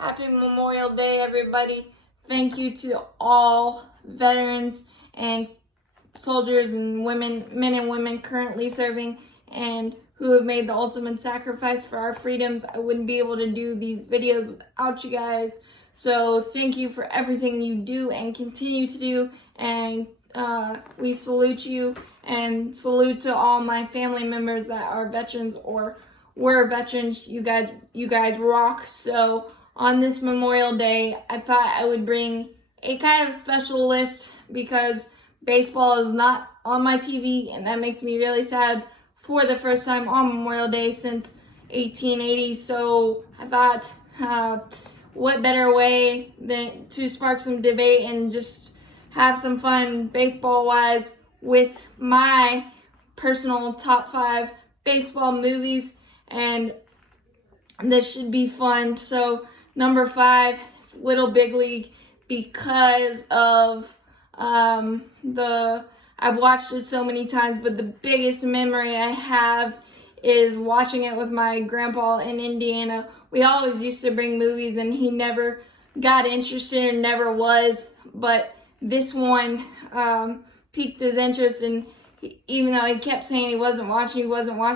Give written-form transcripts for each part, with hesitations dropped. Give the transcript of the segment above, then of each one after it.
Happy Memorial Day, everybody. Thank you to all veterans and soldiers and men and women currently serving and who have made the ultimate sacrifice for our freedoms. I wouldn't be able to do these videos without you guys. So thank you for everything you do and continue to do. And we salute you, and salute to all my family members that are veterans or were veterans. You guys rock. So on this Memorial Day, I thought I would bring a kind of special list because baseball is not on my TV, and that makes me really sad for the first time on Memorial Day since 1880. So I thought, what better way than to spark some debate and just have some fun baseball-wise with my personal top 5 baseball movies, and this should be fun. So number 5 is Little Big League because of I've watched it so many times, but the biggest memory I have is watching it with my grandpa in Indiana. We always used to bring movies, and he never got interested or never was, but this one piqued his interest, and even though he kept saying he wasn't watching,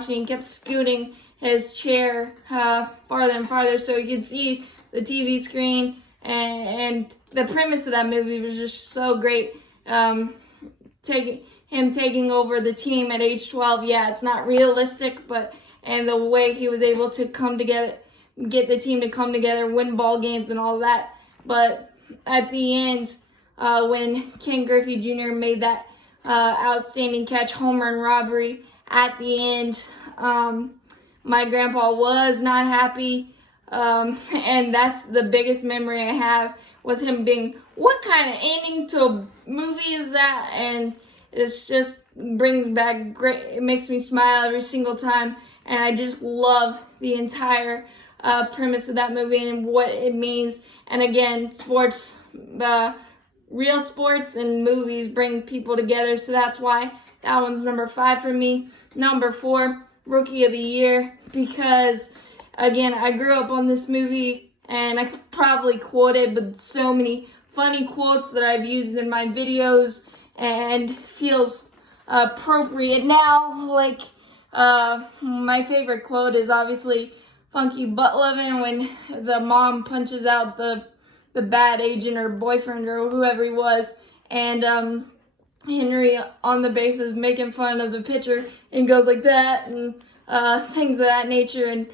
he kept scooting his chair farther and farther so he could see the TV screen, and the premise of that movie was just so great. Taking over the team at age 12, yeah, it's not realistic, and the way he was able to come together, get the team to come together, win ball games and all that. But at the end, when Ken Griffey Jr. made that outstanding catch, home run robbery at the end, my grandpa was not happy, and that's the biggest memory I have, was him being, what kind of ending to a movie is that? And it's just brings back great, it makes me smile every single time, and I just love the entire premise of that movie and what it means. And again, sports, real sports and movies bring people together, so that's why that one's number 5 for me. Number 4, Rookie of the Year, because again, I grew up on this movie, and I could probably quote it, but so many funny quotes that I've used in my videos and feels appropriate now. Like, my favorite quote is obviously Funky Butt Lovin' when the mom punches out the bad agent or boyfriend or whoever he was, and Henry on the bases making fun of the pitcher and goes like that, and things of that nature. And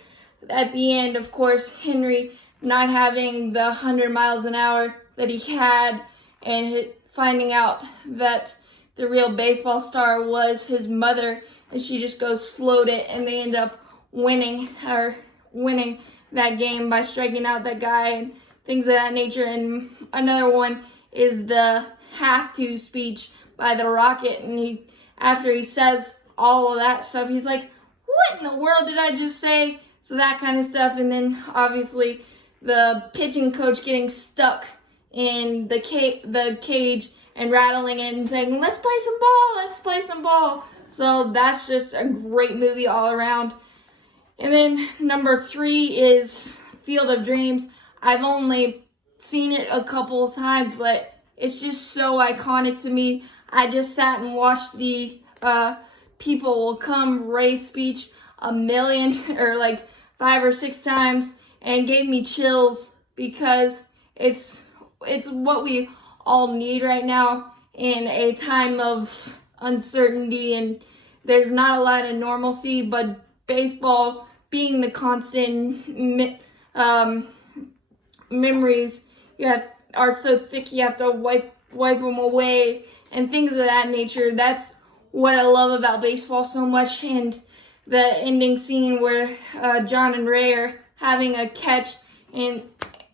at the end, of course, Henry not having the 100 miles an hour that he had, and finding out that the real baseball star was his mother, and she just goes float it, and they end up winning that game by striking out that guy and things of that nature. And another one is the have to speech by the Rocket, and after he says all of that stuff, he's like, what in the world did I just say? So that kind of stuff. And then obviously the pitching coach getting stuck in the cage and rattling it and saying, let's play some ball. So that's just a great movie all around. And then number 3 is Field of Dreams. I've only seen it a couple of times, but it's just so iconic to me. I just sat and watched the People Will Come Ray speech a million or like 5 or 6 times, and it gave me chills because it's what we all need right now in a time of uncertainty, and there's not a lot of normalcy, but baseball being the constant memories are so thick, you have to wipe them away and things of that nature. That's what I love about baseball so much. And the ending scene where John and Ray are having a catch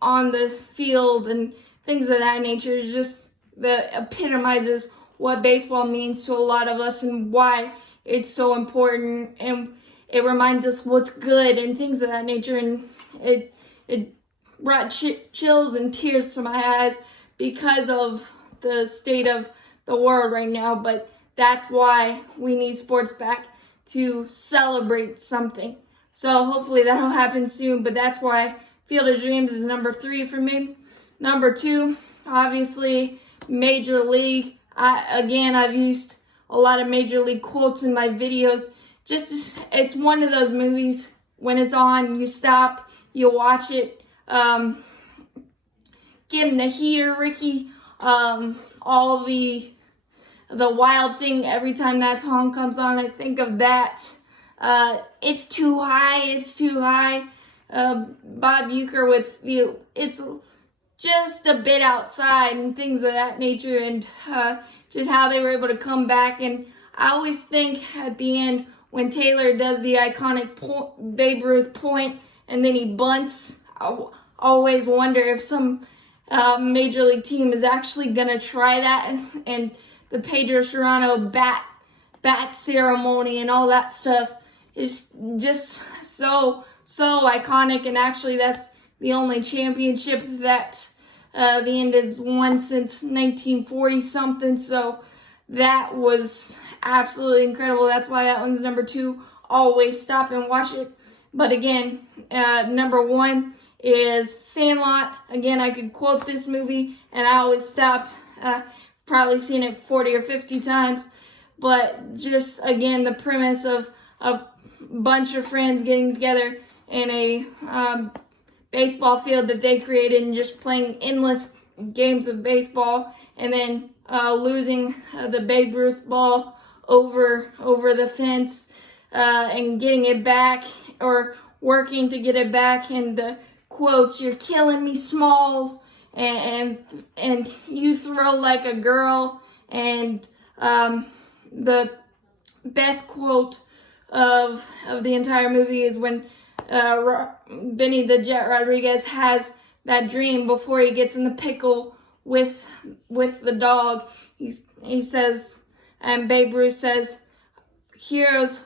on the field and things of that nature is just that epitomizes what baseball means to a lot of us and why it's so important, and it reminds us what's good and things of that nature. And it brought chills and tears to my eyes because of the state of the world right now, but that's why we need sports back, to celebrate something. So hopefully that'll happen soon, but that's why Field of Dreams is number 3 for me. Number 2, obviously, Major League. I've used a lot of Major League quotes in my videos. It's one of those movies, when it's on, you stop, you watch it. Give him the heater, Ricky. All the Wild Thing, every time that song comes on, I think of that. It's Too High. Bob Uecker with It's Just a Bit Outside and things of that nature, and just how they were able to come back. And I always think at the end, when Taylor does the iconic Babe Ruth point and then he bunts, I always wonder if some Major League team is actually going to try that. And the Pedro Serrano bat ceremony and all that stuff is just so iconic. And actually, that's the only championship that the Indians won since 1940 something. So that was absolutely incredible. That's why that one's number 2. Always stop and watch it. But again, number 1 is Sandlot. Again, I could quote this movie and I always stop. Probably seen it 40 or 50 times. But just, again, the premise of a bunch of friends getting together in a baseball field that they created and just playing endless games of baseball, and then losing the Babe Ruth ball over the fence and getting it back, or working to get it back, and the quotes, "You're killing me, Smalls," and "You throw like a girl," and the best quote of the entire movie is when Benny the Jet Rodriguez has that dream before he gets in the pickle with the dog. He says, and Babe Ruth says, heroes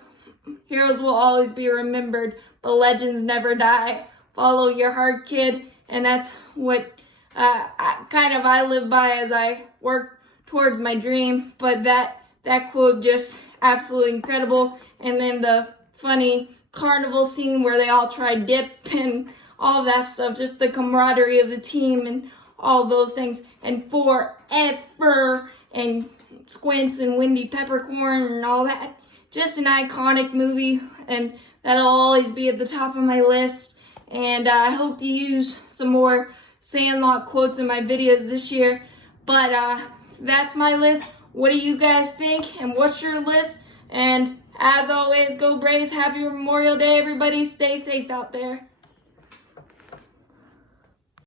will always be remembered, but legends never die. Follow your heart, kid. And that's what I live by as I work towards my dream. But that quote, just absolutely incredible. And then the funny carnival scene where they all try dip and all that stuff, just the camaraderie of the team and all those things, and Forever and Squints and Windy Peppercorn and all that. Just an iconic movie, and that'll always be at the top of my list. And I hope to use some more Sandlot quotes in my videos this year. But that's my list. What do you guys think? And what's your list? And as always, go Braves. Happy Memorial Day, everybody. Stay safe out there.